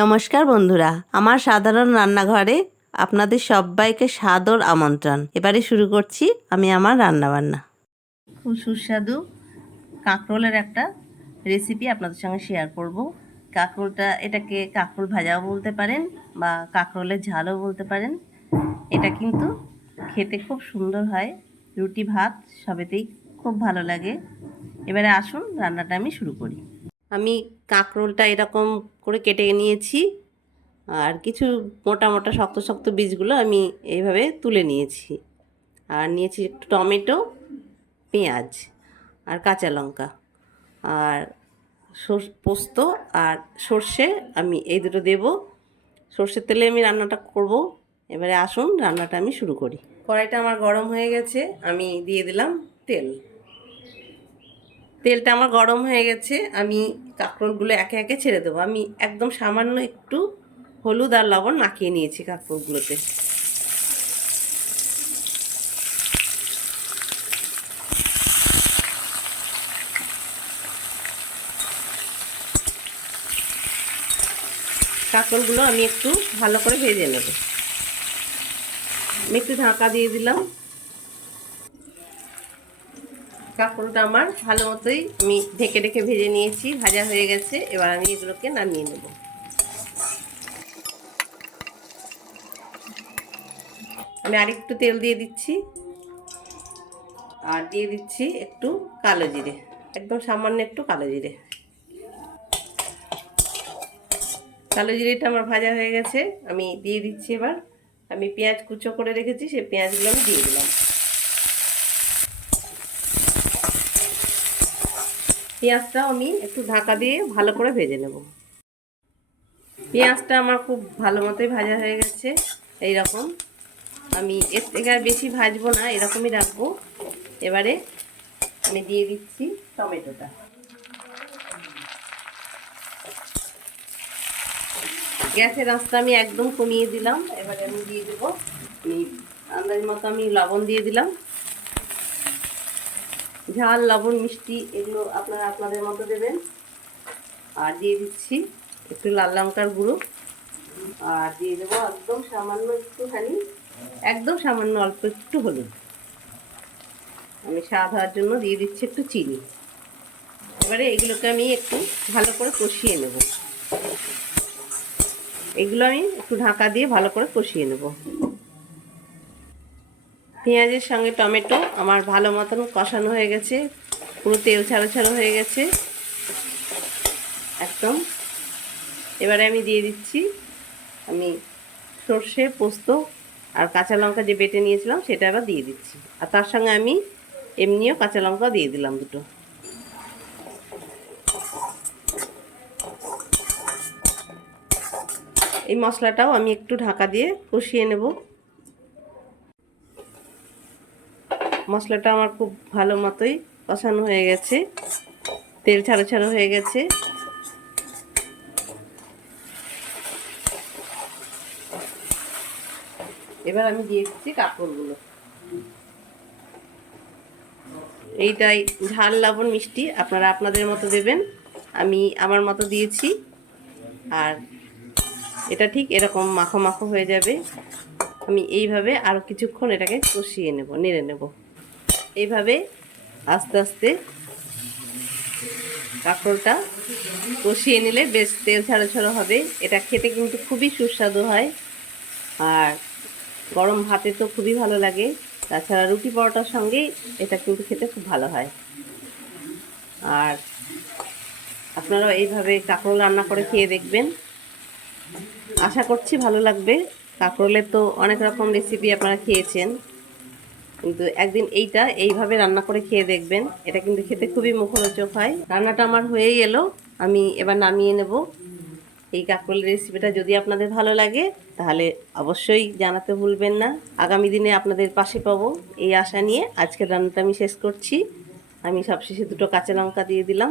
নমস্কার বন্ধুরা, আমার সাধারণ রান্নাঘরে আপনাদের সবাইকে সাদর আমন্ত্রণ। এবারে শুরু করছি আমি আমার রান্নাবান্না। খুব সুস্বাদু কাঁকরোলের একটা রেসিপি আপনাদের সঙ্গে শেয়ার করব। কাঁকরোলটা, এটাকে কাঁকরোল ভাজাও বলতে পারেন বা কাঁকরোলের ঝালও বলতে পারেন। এটা কিন্তু খেতে খুব সুন্দর হয়, রুটি ভাত সবেতেই খুব ভালো লাগে। এবারে আসুন রান্নাটা আমি শুরু করি। আমি কাঁকরোলটা এরকম করে কেটে নিয়েছি। আর কিছু মোটা মোটা শক্ত শক্ত বীজগুলো আমি এইভাবে তুলে নিয়েছি। আর নিয়েছি একটু টমেটো, পেঁয়াজ আর কাঁচা লঙ্কা। আর পোস্ত আর সর্ষে আমি এই দুটো দেব। সর্ষের তেলে আমি রান্নাটা করব। এবারে আসুন রান্নাটা আমি শুরু করি। কড়াইটা আমার গরম হয়ে গেছে, আমি দিয়ে দিলাম তেল। তেলটা আমার গরম হয়ে গেছে, আমি কাঁকরোলগুলো একে একে ছেড়ে দেবো। আমি একদম সামান্য একটু হলুদ আর লবণ মাখিয়ে নিয়েছি কাঁকরোলগুলোতে। কাঁকরোলগুলো আমি একটু ভালো করে ভেজে নেব। আমি একটু ঢাকা দিয়ে দিলাম। কাঁকরোলটা আমার ভালো মতোই আমি ঢেকে ঢেকে ভেজে নিয়েছি, ভাজা হয়ে গেছে। এবার আমি এগুলোকে নামিয়ে নেব। আমি আরেকটু তেল দিয়ে দিচ্ছি। আর দিয়ে দিচ্ছি একটু কালো জিরে। একদম সামান্য একটু কালো জিরে। কালো জিরেটা আমার ভাজা হয়ে গেছে। আমি দিয়ে দিচ্ছি এবার। আমি পেঁয়াজ কুচো করে রেখেছি সেই পেঁয়াজগুলো আমি দিয়ে দিলাম। পেঁয়াজটাও আমি একটু ঢাকা দিয়ে ভালো করে ভেজে নেব। পেঁয়াজটা আমার খুব ভালো মতোই ভাজা হয়ে গেছে এই রকম আমি এর থেকে আর বেশি ভাজবো না, এরকমই রাখব। এবারে আমি দিয়ে দিচ্ছি টমেটোটা। গ্যাসের আঁচটা আমি একদম কমিয়ে দিলাম, এবারে আমি দিয়ে দেবো আন্দাজ মতো আমি লবণ দিয়ে দিলাম। ঝাল, লবণ, মিষ্টি, এগুলো আপনারা আপনাদের মতো দেবেন। আর দিয়ে দিচ্ছি একটু লাল লঙ্কার গুঁড়ো। আর দিয়ে দেবো একদম সামান্য একটুখানি, একদম সামান্য অল্প একটু হলুদ। আমি স্বাদ হওয়ার জন্য দিয়ে দিচ্ছি একটু চিনি। এবারে এগুলোকে আমি একটু ভালো করে কষিয়ে নেব। এগুলো আমি একটু ঢাকা দিয়ে ভালো করে কষিয়ে নেব। পেঁয়াজের সঙ্গে টমেটো আমার ভালো মতন কষানো হয়ে গেছে। পুরো তেল ছাড়ো ছাড়ো হয়ে গেছে। একদম। এবারে আমি দিয়ে দিচ্ছি। আমি সর্ষে, পোস্ত আর কাঁচা লঙ্কা যে বেটে নিয়েছিলাম সেটা আবার দিয়ে দিচ্ছি। আর তার সঙ্গে আমি এমনিও কাঁচা লঙ্কা দিয়ে দিলাম দুটো। এই মশলাটাও আমি একটু ঢাকা দিয়ে কষিয়ে নেব। মশলাটা আমার খুব ভালো মতোই কষানো হয়ে গেছে। তেল ছাড়ো ছাড়ো হয়ে গেছে। এবার আমি দিয়ে দিচ্ছি কাপড়গুলো। এইটাই ঝাল লবণ মিষ্টি, আপনারা আপনাদের মতো দেবেন। আমি আমার মতো দিয়েছি। আর এটা ঠিক এরকম মাখো মাখো হয়ে যাবে। আমি এইভাবে আরও কিছুক্ষণ এটাকে কষিয়ে নেব, নেড়ে নেব। এইভাবে আস্তে আস্তে কাঁকরোলটা কষিয়ে নিলে বেশ তেল ছাড়ো ছাড়ো হবে। এটা খেতে কিন্তু খুবই সুস্বাদু হয় আর গরম ভাতে তো খুবই ভালো লাগে। তাছাড়া রুটি পরোটার সঙ্গেই এটা কিন্তু খেতে খুব ভালো হয়। আর আপনারাও এইভাবে কাঁকরোল রান্না করে খেয়ে দেখবেন। আশা করছি ভালো লাগবে। কাঁকরোলের তো অনেক রকম রেসিপি আপনারা খেয়েছেন। কিন্তু একদিন এইটা এইভাবে রান্না করে খেয়ে দেখবেন। এটা কিন্তু খেতে খুবই মুখরোচক হয়। রান্নাটা আমার হয়েই এলো। আমি এবার নামিয়ে নেব। এই কাঁকরোলের রেসিপিটা যদি আপনাদের ভালো লাগে, তাহলে অবশ্যই জানাতে ভুলবেন না। আগামী দিনে আপনাদের পাশে পাবো এই আশা নিয়ে। আজকের রান্নাটা আমি শেষ করছি। আমি সবশেষে দুটো কাঁচা লঙ্কা দিয়ে দিলাম।